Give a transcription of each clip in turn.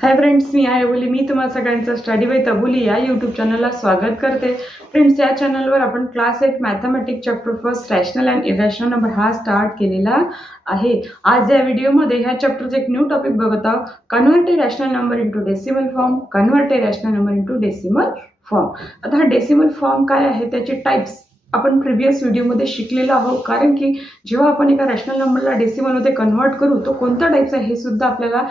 Hi friends, मी अबोली. मी तुम्हाला सगळ्यांचं study with अबोली या यूट्यूब चॅनलला स्वागत करते. फ्रेंड्स, या चॅनलवर आपण class 8 mathematics chapter first rational and irrational number हा स्टार्ट केलेला आहे. आज या व्हिडिओमध्ये ह्या चॅप्टरचं एक न्यू टॉपिक बघत आहोत. Convert a rational number into decimal form. Convert a rational number into decimal form. आता हा डेसिमल फॉर्म काय आहे, त्याचे टाइप्स आपण प्रिव्हियस व्हिडिओमध्ये शिकलेलो आहोत. कारण की जेव्हा आपण एका रॅशनल नंबरला डेसिमलमध्ये कन्वर्ट करू तो कोणता टाइप्स आहे हे सुद्धा आपल्याला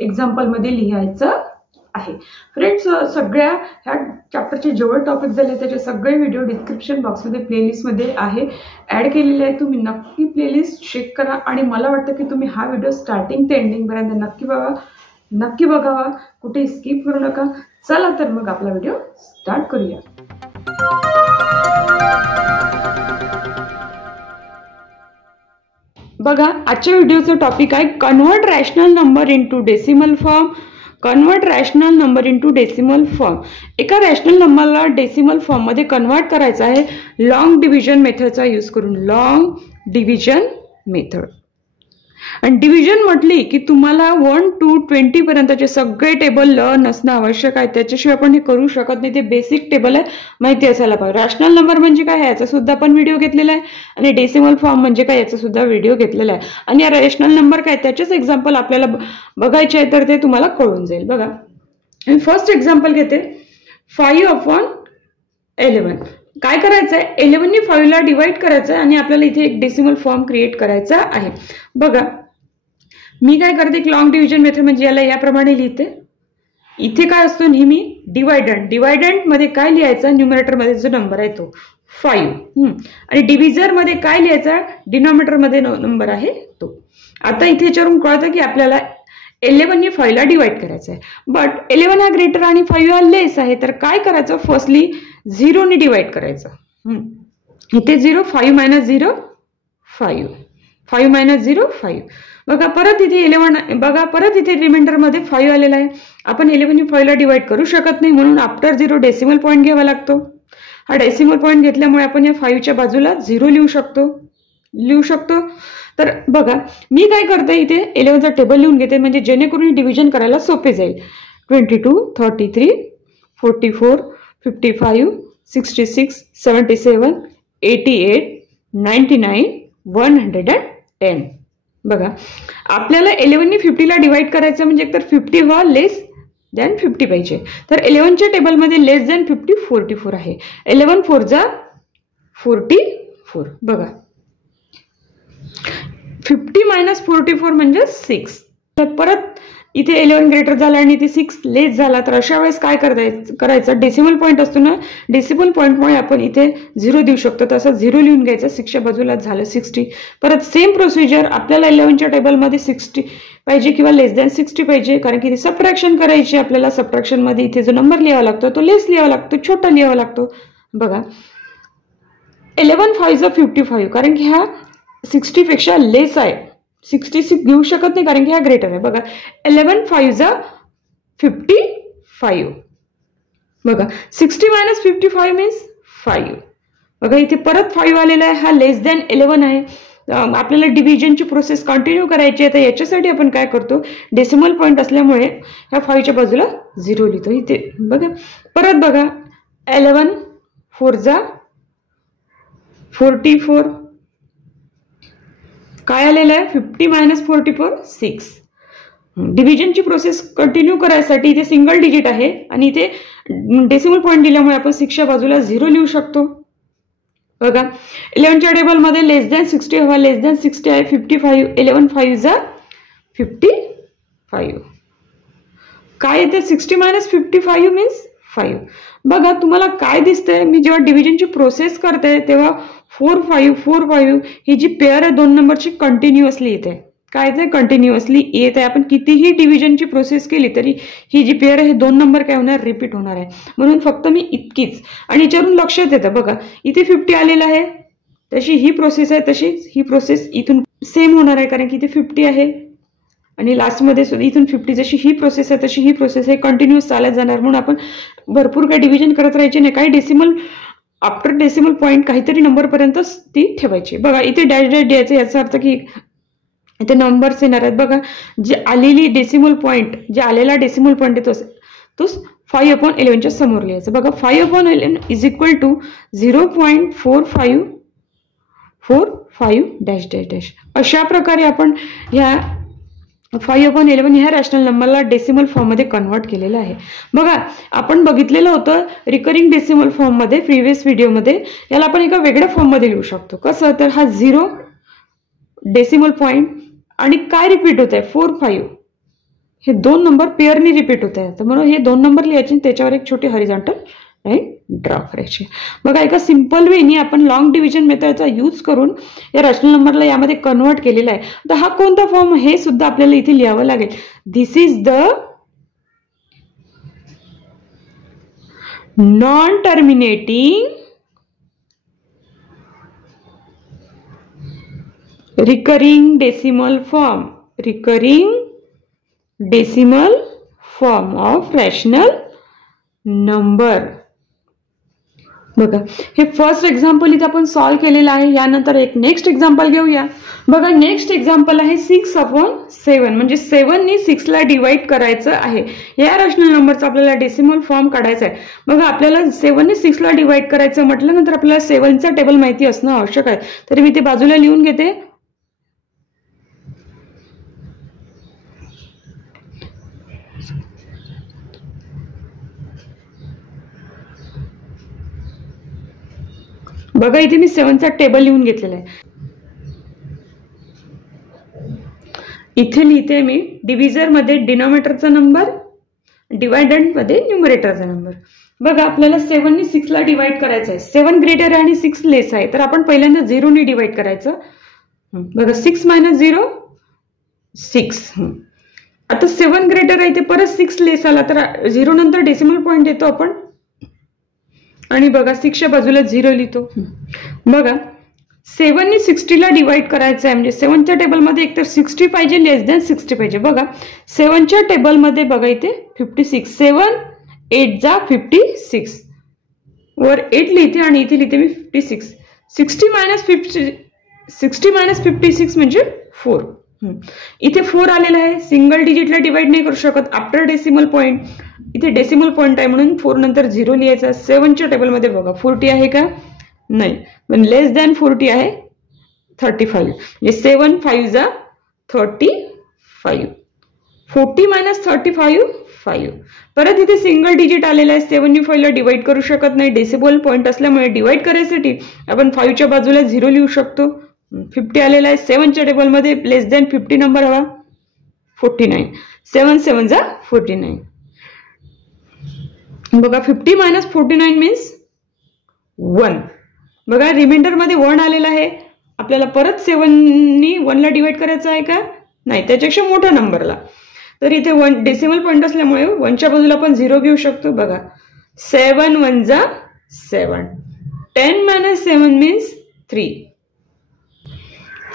एक्झाम्पलमध्ये लिहायचं आहे. फ्रेंड्स, सगळ्या ह्या चॅप्टरचे जेवढे टॉपिक झाले त्याचे सगळे व्हिडिओ डिस्क्रिप्शन बॉक्समध्ये प्लेलिस्टमध्ये आहे, ॲड केलेले आहे. तुम्ही नक्की प्लेलिस्ट चेक करा आणि मला वाटतं की तुम्ही हा व्हिडिओ स्टार्टिंग ते एंडिंगपर्यंत नक्की बघावा, कुठे स्किप करू नका. चला तर मग आपला व्हिडिओ स्टार्ट करूया. बघा, आजच्या व्हिडिओचं टॉपिक आहे convert rational number into decimal form. Convert rational number into decimal form. एका रॅशनल नंबरला डेसिमल फॉर्ममध्ये कन्वर्ट करायचं आहे लॉंग डिव्हिजन मेथडचा यूज करून. Long division method. आणि डिव्हिजन म्हटली की तुम्हाला 1 to 20 पर्यंतचे सगळे टेबल लर्न असणं आवश्यक आहे. त्याच्याशिवाय आपण हे करू शकत नाही. ते बेसिक टेबल आहे, माहिती असायला पाहिजे. रॅशनल नंबर म्हणजे काय याचा सुद्धा आपण व्हिडिओ घेतलेला आहे आणि डेसिमल फॉर्म म्हणजे काय याचा सुद्धा व्हिडिओ घेतलेला आहे. आणि या रॅशनल नंबर काय त्याचेच एक्झाम्पल आपल्याला बघायचे आहे, तर ते तुम्हाला कळून जाईल. बघा, मी फर्स्ट एक्झाम्पल घेते. 5/11. काय करायचं आहे, 11 ने 5 ला डिवाइड करायचं आहे आणि आपल्याला इथे एक डेसिमल फॉर्म क्रिएट करायचा आहे. बघा, मी काय करते, एक लॉंग डिव्हिजन मेथड म्हणजे याला याप्रमाणे लिहिते. इथे काय असतो नेहमी डिवायडंट. डिवायडंट मध्ये काय लिहायचं, न्यूमरेटर मध्ये जो नंबर आहे तो 5. आणि डिव्हिजर मध्ये काय लिहायचा, डिनॉमिनेटर मध्ये नंबर आहे तो. आता इथे याच्यावरून कळतं की आपल्याला 11 ने 5 ला डिवाइड करायचं आहे. बट 11 हा ग्रेटर आणि 5 हा लेस आहे. तर काय करायचं, फर्स्टली 0 ने डिवाइड करायचं. इथे 0, 5 - 0 5. 5 - 0 5. बघा, परत इथे 11. बघा, परत इथे रिमाइंडर मध्ये 5 आलेला आहे. आपण 11 ने 5 ला डिवाइड करू शकत नाही, म्हणून आफ्टर 0 डेसिमल पॉईंट घ्यावा लागतो. हा डेसिमल पॉईंट घेतल्यामुळे आपण या 5च्या बाजूला 0 लिहू शकतो. तर बघा, मी काय करते, इथे 11चा टेबल लिहून घेते, म्हणजे जेणेकरून डिव्हिजन करायला सोपे जाईल. 22, 33, 44, 55, 66, 77, 88, 99, 110. बघा, आपल्याला 11 ने 50 ला डिवाइड करायचं म्हणजे एकतर 50 हा लेस दॅन 50 पाहिजे. तर 11च्या टेबलमध्ये लेस दॅन 50 44 आहे. 11 4 जा 44. बघा, 50 - 44 म्हणजे 6. तर परत इथे 11 ग्रेटर झाला आणि इथे 6 लेस झाला. तर अशा वेळेस काय करायचं, डेसिमल पॉईंट असतो ना, डेसिमल पॉईंटमुळे आपण इथे 0 देऊ शकतो. तसं 0 लिहून घ्यायचं. 6च्या बाजूला झालं 60. परत सेम प्रोसिजर, आपल्याला 11च्या टेबलमध्ये 60 पाहिजे किंवा लेस दॅन 60 पाहिजे, कारण की इथे सबट्रॅक्शन करायची. आपल्याला सबट्रॅक्शनमध्ये इथे जो नंबर लिहावा लागतो तो लेस लिहावा लागतो, छोटा लिहावा लागतो. बघा, 11 5 55, कारण की हा 60 पेक्षा लेस आहे. 66 घेऊ शकत नाही कारण की हा ग्रेटर आहे. बघा, 11 5 55. बघा, 60 - 55 मीन्स 5. बघा, इथे परत 5 आलेला आहे. हा लेस दॅन 11 आहे. आपल्याला डिव्हिजनची प्रोसेस कंटिन्यू करायची आहे. तर याच्यासाठी आपण काय करतो, डेसिमल पॉईंट असल्यामुळे ह्या 5च्या बाजूला 0 लिहितो इथे. बघा, परत बघा, 11 4 जा 44. काय आलेलं आहे, 50 - 44 6. डिव्हिजनची प्रोसेस कंटिन्यू करायसाठी इथे सिंगल डिजिट आहे आणि इथे डेसिमल पॉईंट दिल्यामुळे आपण 6च्या बाजूला 0 लिहू शकतो. बघा, 11च्या टेबलमध्ये लेस दॅन 60 हवा, लेस दॅन 60 आहे 55. 11 5 जा 55. काय येते, 60 - 55 मीन्स 5. बघा, तुम्हाला काय दिसतंय, मी जेव्हा डिव्हिजनची प्रोसेस करते तेव्हा 4 5 4 5 ही जी पेअर आहे 2 नंबरची कंटिन्युअसली येते. काय ते कंटिन्युअसली येत आहे. आपण कितीही डिव्हिजनची प्रोसेस केली तरी ही जी पेअर आहे हे 2 नंबर काय होणार, रिपीट होणार आहे. म्हणून फक्त मी इतकीच. आणि याच्यावरून लक्षात येतं, बघा इथे 50 आलेलं आहे, तशी ही प्रोसेस आहे, तशीच ही प्रोसेस इथून सेम होणार आहे, कारण की इथे 50 आहे आणि लास्टमध्ये सुद्धा इथून 50. जशी ही प्रोसेस आहे तशी ही प्रोसेस आहे, कंटिन्युअस चालत जाणार. म्हणून आपण भरपूर काही डिव्हिजन करत राहायचे नाही. काही डेसिमल आफ्टर डेसिमल पॉईंट काहीतरी नंबरपर्यंत ती ठेवायची. बघा, इथे डॅश डॅश द्यायचं, याचा अर्थ की इथे नंबर्स येणार आहेत बघा. जे आलेली डेसिमल पॉईंट, जे आलेला डेसिमल पॉईंट आहे तोच 5/11च्या समोर लिहायचं बघा. 5/11 इज इक्वल टू 0.4545 अशा प्रकारे आपण ह्या 5/11 ह्या रॅशनल नंबरला डेसिमल फॉर्ममध्ये कन्वर्ट केलेलं आहे. बघा आपण बघितलेलं होतं रिकरिंग डेसिमल फॉर्ममध्ये प्रिव्हियस व्हिडिओमध्ये. याला आपण एका वेगळ्या फॉर्ममध्ये लिहू शकतो. कसं, तर हा 0 डेसिमल पॉईंट आणि काय रिपीट होत आहे 4, 5 हे 2 नंबर पेअरनी रिपीट होत आहे. तर म्हणून हे 2 नंबर लिहायचे, त्याच्यावर एक छोटी हॉरिझॉन्टल लाईन ड्रॉ करायची. बघा एका सिंपल वेनी आपण लॉंग डिव्हिजन मेथडचा यूज करून या रॅशनल नंबरला यामध्ये कन्वर्ट केलेला आहे. तर हा कोणता फॉर्म हे सुद्धा आपल्याला इथे लिहावं लागेल. This is the non terminating recurring decimal form of rational number. बघा हे फर्स्ट एक्झाम्पल इथे आपण सॉल्व्ह केलेलं आहे. यानंतर एक नेक्स्ट एक्झाम्पल घेऊया. बघा नेक्स्ट एक्झाम्पल आहे 6/7 म्हणजे 7नी 6ला डिवाइड करायचं आहे. या रॅशनल नंबरचा आपल्याला डेसिमल फॉर्म काढायचा आहे. बघा आपल्याला 7नी 6ला डिवाइड करायचं म्हटल्यानंतर आपल्याला 7चा टेबल माहिती असणं आवश्यक आहे. तरी मी ते बाजूला लिहून घेते. बघा इथे मी 7चा टेबल लिहून घेतलेला आहे. इथे लिहिते मी डिव्हिजर मध्ये डिनॉमिनेटरचा नंबर, डिवायडंट मध्ये न्यूमरेटरचा नंबर. बघा आपल्याला 7नी 6ला डिवाइड करायचं आहे. 7 ग्रेटर आहे आणि 6 लेस आहे, तर आपण पहिल्यांदा 0नी डिवाइड करायचं. बघा 6 - 0 6. आता 7 ग्रेटर आहे ते परत 6 लेस आला तर 0 नंतर डेसिमल पॉईंट येतो आपण आणि बघा 6च्या बाजूला 0 लिहितो. बघा 7नी 60ला डिवाइड करायचं आहे म्हणजे 7च्या टेबलमध्ये एकतर 60 पाहिजे, लेस दॅन 60 पाहिजे. बघा 7च्या टेबलमध्ये बघा इथे 56, 7 8 जा 56 वर 8 लिहिते आणि इथे लिहिते मी 56. 60 - 56 म्हणजे 4. इथे 4 आलेला आहे. सिंगल डिजिटला डिवाइड नाही करू शकत आफ्टर डेसिमल पॉईंट. इथे डेसिमल पॉईंट आहे म्हणून 4 नंतर 0 लिहायचा. 7च्या टेबलमध्ये बघा 40 आहे का, नाही, पण लेस दॅन 40 आहे 35 म्हणजे 7 5 जा 35. 40 - 35 5. परत इथे सिंगल डिजिट आलेला आहे. 7नी 5ला डिवाइड करू शकत नाही, डेसिमल पॉईंट असल्यामुळे डिवाइड करायसाठी आपण 5च्या बाजूला 0 लिहू शकतो. 50 आलेला आहे. 7च्या टेबलमध्ये लेस दॅन 50 नंबर हवा 49. 7 7 जा 49. बघा 50 - 49 मीन्स 1. बघा रिमाइंडर मध्ये 1 आलेला आहे. आपल्याला परत 7नी 1ला डिवाइड करायचं आहे का, नाही, त्याच्यापेक्षा मोठ्या नंबरला. तर इथे 1 डेसिमल पॉईंट असल्यामुळे 1च्या बाजूला आपण 0 घेऊ शकतो. बघा 7 1 जा 7. 10 - 7 मीन्स 3.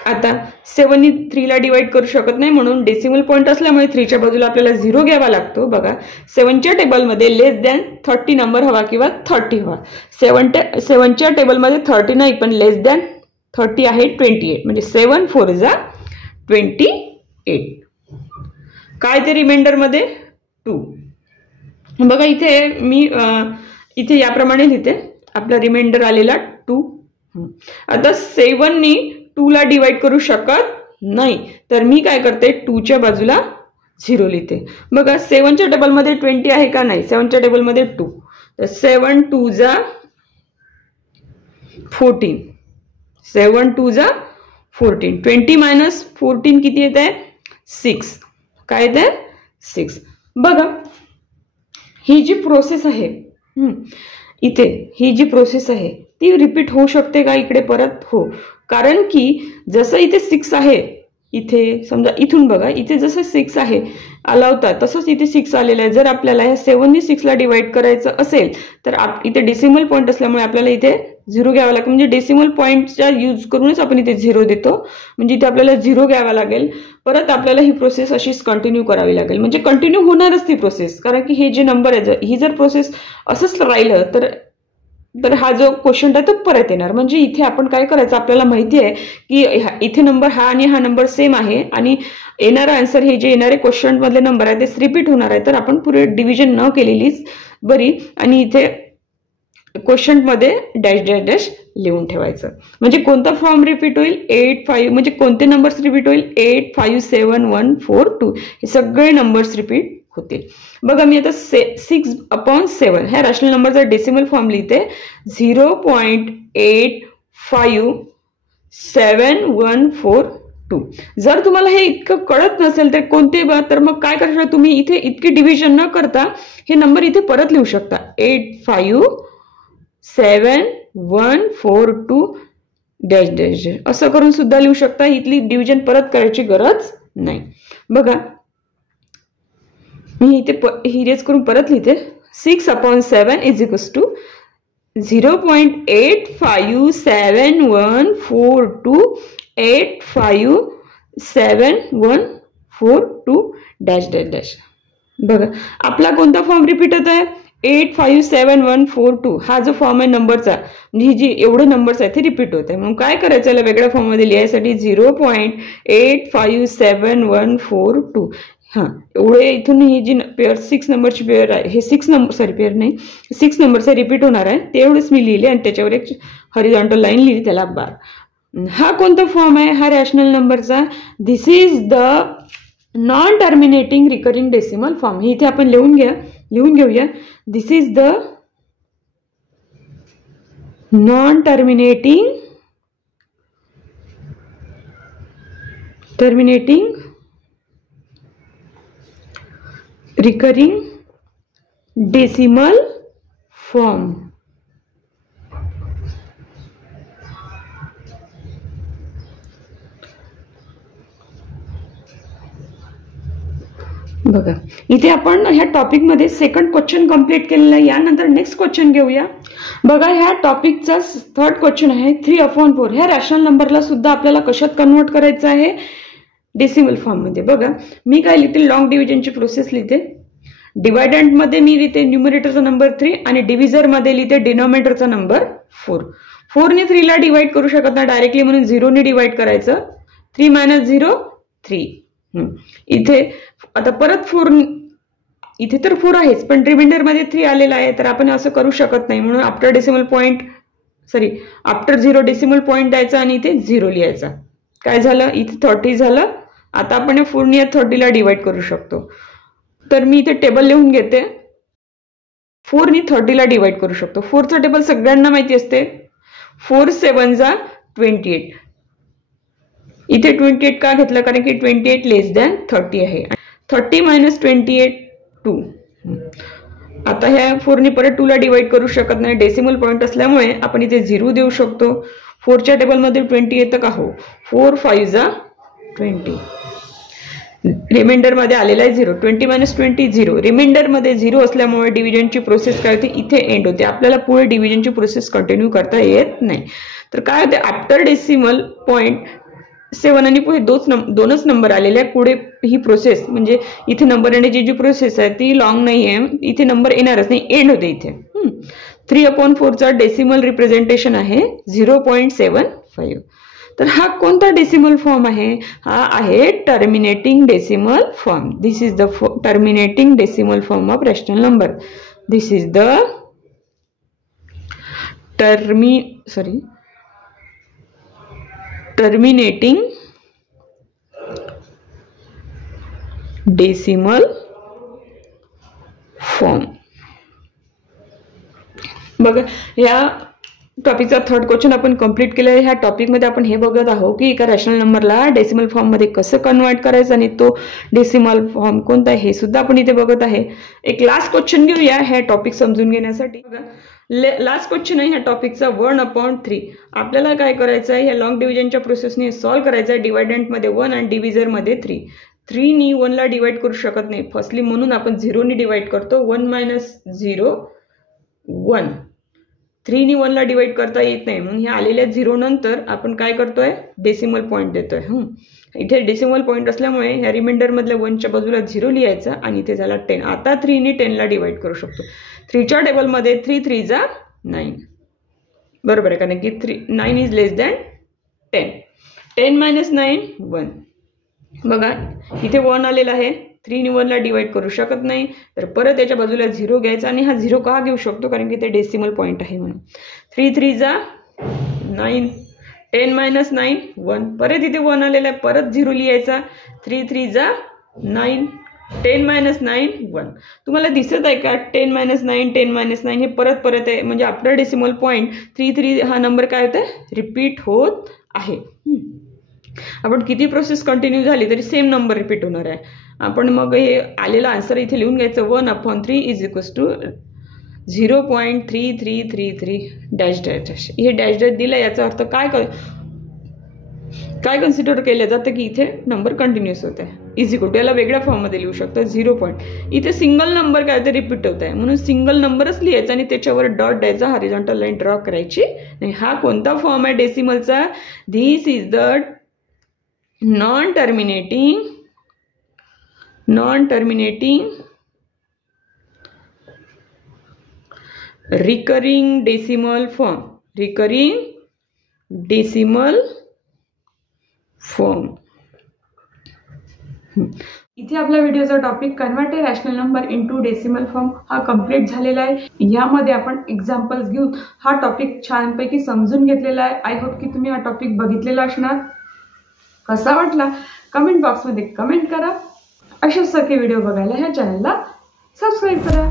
आता 7नी 3ला डिवाइड करू शकत नाही म्हणून डेसिमल पॉईंट असल्यामुळे 3च्या बाजूला आपल्याला 0 घ्यावा लागतो. बघा 7च्या टेबलमध्ये लेस दॅन 30 नंबर हवा किंवा 30 हवा. 7च्या टेबलमध्ये 30 नाही पण लेस दॅन 30 आहे 28 म्हणजे 7 4 जा 28. काय ते रिमाइंडर मध्ये 2. बघा इथे मी इथे याप्रमाणे लिहिते. आपला रिमाइंडर आलेला 2. आता 7नी 2ला डिवाइड करू शकत नाही तर मी काय करते 2च्या बाजूला 0 लिहिते. बघा 7च्या टेबलमध्ये 20 आहे का, नाही, 7च्या टेबलमध्ये 2. तर 7 2 जा 14. 7 2 जा 14. 20 - 14 किती येत आहे 6. काय येत आहे 6. बघा ही जी प्रोसेस आहे इथे, ही जी प्रोसेस आहे ती रिपीट होऊ शकते का इकडे परत, हो, कारण की जसं इथे 6 आहे, इथे समजा इथून बघा इथे जसं 6 आहे आला होता तसंच इथे 6 आलेला आहे. जर आपल्याला या 7नी 6ला डिवाइड करायचं असेल तर इथे डेसिमल पॉईंट असल्यामुळे आपल्याला इथे 0 घ्यावा लागेल. म्हणजे डेसिमल पॉईंटचा यूज करूनच आपण इथे 0 देतो. म्हणजे इथे आपल्याला 0 घ्यावा लागेल. परत आपल्याला ही प्रोसेस अशीच कंटिन्यू करावी लागेल. म्हणजे कंटिन्यू होणारच ती प्रोसेस, कारण की हे जे नंबर आहे ही जर प्रोसेस असंच राहिलं तर तर हा जो क्वेश्चन आहे तो परत येणार. म्हणजे इथे आपण काय करायचं, आपल्याला माहिती आहे की इथे नंबर हा आणि हा नंबर सेम आहे आणि येणारा आन्सर हे जे येणारे क्वेश्चन मधले नंबर आहे ते रिपीट होणार आहे. तर आपण पुढे डिव्हिजन न केलेलीच बरी आणि इथे क्वेश्चन मध्ये डॅश डॅश डॅश लिहून ठेवायचं. म्हणजे कोणता फॉर्म रिपीट होईल, 8 5, म्हणजे कोणते नंबर्स रिपीट होईल, 8 5 7 1 4 2 हे सगळे नंबर्स रिपीट होतील. बघा मी आता 6/7 ह्या रॅशनल नंबरचा डेसिमल फॉर्म लिहिते 0.857142. जर तुम्हाला हे इतकं कळत नसेल तर कोणते तर मग काय करायचं, तुम्ही इथे इतके डिव्हिजन न करता हे नंबर इथे परत लिहू शकता. 85714 डॅश डॅश असं करून सुद्धा लिहू शकता. इथली डिव्हिजन परत करायची गरज नाही. बघा मी इथे हिरेज करून परत लिहिते 6/7 is equals to 0.857142 dash dash dash. बघा आपला कोणता फॉर्म रिपीट होत आहे, 8571142 हा जो फॉर्म आहे नंबरचा, म्हणजे ही जी एवढे नंबर्स आहेत ते रिपीट होत आहे. म्हणून काय करायचं, याला वेगळ्या फॉर्ममध्ये लिहायसाठी 0.857142 हां एवढे इथून ही जी पेअर 6 नंबरची पेअर आहे, हे 6 नंबर पेअर नाही 6 नंबरचा रिपीट होणार आहे तेवढेच मी लिहिले आणि त्याच्यावर एक हॉरिझॉन्टल लाईन लिहिली त्याला बार. हा कोणता फॉर्म आहे, हा रॅशनल नंबरचा. This is the non terminating recurring decimal form. हे इथे आपण लिहून घेऊया. This is the non terminating recurring decimal form. बघा इथे आपण ह्या टॉपिक मध्ये सेकंड क्वेश्चन कंप्लीट केलेला आहे. यानंतर नेक्स्ट क्वेश्चन घेऊया. बघा ह्या टॉपिकचा थर्ड क्वेश्चन आहे 3/4. ह्या रॅशनल नंबरला सुद्धा आपल्याला कशात कन्वर्ट करायचं आहे, डेसिमल फॉर्म मध्ये. बघा मी काय लिहिते, लॉंग डिव्हिजनची प्रोसेस लिहिते. डिवायडंट मध्ये मी लिहिते न्यूमरेटरचा नंबर 3 आणि डिव्हिजर मध्ये लिहिते डिनॉमिनेटरचा नंबर 4. 4 ने 3 ला डिवाइड करू शकत नाही डायरेक्टली, म्हणून 0 ने डिवाइड करायचं. 3 - 0 3. इथे आता परत 4, इथे तर 4 आहेच पण रिमाइंडर मध्ये 3 आलेला आहे, तर आपण असं करू शकत नाही. म्हणून आफ्टर 0 डेसिमल पॉईंट द्यायचा आणि इथे 0 लिहायचा. काय झालं, इथे 30 झालं. आता आपण या 4 ने 30 ला डिवाइड करू शकतो. तर मी इथे टेबल लिहून घेते. 4 ने 30 ला डिवाइड करू शकतो. 4चा टेबल सगळ्यांना माहिती असते. 4 7 जा 28. इथे 28 का घेतलं, कारण की 28 लेस दॅन 30 आहे. 30 - 28 2. आता ह्या 4 ने परत 2 ला डिवाइड करू शकत नाही, डेसिमल पॉईंट असल्यामुळे आपण इथे 0 देऊ शकतो. 4च्या टेबलमध्ये 20 येतं का, हो. 4 5 जा 20. रिमाइंडर मध्ये आलेला आहे 0. 20 - 20 0. रिमाइंडर मध्ये 0 असल्यामुळे डिव्हिजनची प्रोसेस काय होते, इथे एंड होते. आपल्याला पुढे डिव्हिजनची प्रोसेस कंटिन्यू करता येत नाही. तर काय होते, आफ्टर डेसिमल पॉईंट 7 आणि पुढे दोनच नंबर आलेले आहे. पुढे ही प्रोसेस म्हणजे इथे नंबर येण्याची जी प्रोसेस आहे ती लॉंग नाही आहे. इथे नंबर येणारच नाही, एंड होते इथे. 3/4चा डेसिमल रिप्रेझेंटेशन आहे 0.75. तर हा कोणता डेसिमल फॉर्म आहे, हा आहे terminating decimal form. This is the terminating decimal form of rational number. This is the terminating decimal form. बघा या टॉपिकचा थर्ड क्वेश्चन आपण कंप्लीट केलेला आहे. ह्या टॉपिकमध्ये आपण हे बघत आहोत की एका रॅशनल नंबरला डेसिमल फॉर्ममध्ये कसं कन्वर्ट करायचं आणि तो डेसिमल फॉर्म कोणता हे सुद्धा आपण इथे बघत आहे. एक लास्ट क्वेश्चन घेऊया ह्या टॉपिक समजून घेण्यासाठी. बघा लास्ट क्वेश्चन आहे ह्या टॉपिकचा 1/3. आपल्याला काय करायचं आहे, ह्या लॉंग डिव्हिजनच्या प्रोसेसने सॉल्व्ह करायचं आहे. डिवायडंटमध्ये 1 आणि डिव्हिजरमध्ये 3. 3 ने 1 ला डिवाइड करू शकत नाही फर्स्टली, म्हणून आपण 0 ने डिवाइड करतो. 1 - 0 1. 3 ने 1 ला डिवाइड करता येत नाही, म्हणून ह्या आलेल्या 0 नंतर आपण काय करतोय, डेसिमल पॉईंट देतोय. इथे डेसिमल पॉईंट असल्यामुळे ह्या रिमाइंडर मधल्या 1च्या बाजूला 0 लिहायचा आणि इथे झाला 10. आता 3 ने 10 ला डिवाइड करू शकतो. 3च्या टेबलमध्ये 3 3 जा 9. बरोबर आहे, कारण की 9 इज लेस दॅन 10. 10 - 9 1. बघा इथे 1 आलेला आहे, 3 ने 1ला डिवाइड करू शकत नाही, तर परत याच्या बाजूला 0 घ्यायचा. आणि हा 0 का घेऊ शकतो, कारण की ते डेसिमल पॉईंट आहे म्हणून. 3 3 जा 9. 10 - 9 1. परत इथे 1 आलेला आहे, परत 0 लिहायचा. 3 3 जा 9. 10 - 9 1. तुम्हाला दिसत आहे का 10 - 9 10 - 9 हे परत आहे, म्हणजे आफ्टर डेसिमल पॉईंट 3 3 हा नंबर काय होतं, रिपीट होत आहे. आपण किती प्रोसेस कंटिन्यू झाली तरी सेम नंबर रिपीट होणार आहे. आपण मग हे आलेला आन्सर इथे लिहून घ्यायचं. 1/3 is equals to 0.3333 dash dash. हे डॅश डॅश दिलं, याचा अर्थ काय कन्सिडर केलं जातं की इथे नंबर कंटिन्युअस होत आहे. इज इक्वल टू याला वेगळ्या फॉर्ममध्ये लिहू शकतो 0 पॉईंट. इथे सिंगल नंबर काय ते रिपीट होत आहे, म्हणून सिंगल नंबरच लिहायचा आणि त्याच्यावर डॉट द्यायचा, हॉरिझॉन्टल लाईन ड्रॉ करायची नाही. हा कोणता फॉर्म आहे डेसिमलचा, this is the non terminating recurring decimal form. इथे आपला व्हिडिओचा topic convert a rational number into decimal form हा कंप्लीट झालेला आहे. यामध्ये आपण एक्झाम्पल्स घेऊन हा टॉपिक छानपैकी समजून घेतलेला आहे. आय होप की तुम्ही हा टॉपिक बघितलेला असणार. कसा वाटला कमेंट बॉक्समध्ये कमेंट करा. अशाच सारखे व्हिडिओ बघायला ह्या चॅनलला सबस्क्राईब करा.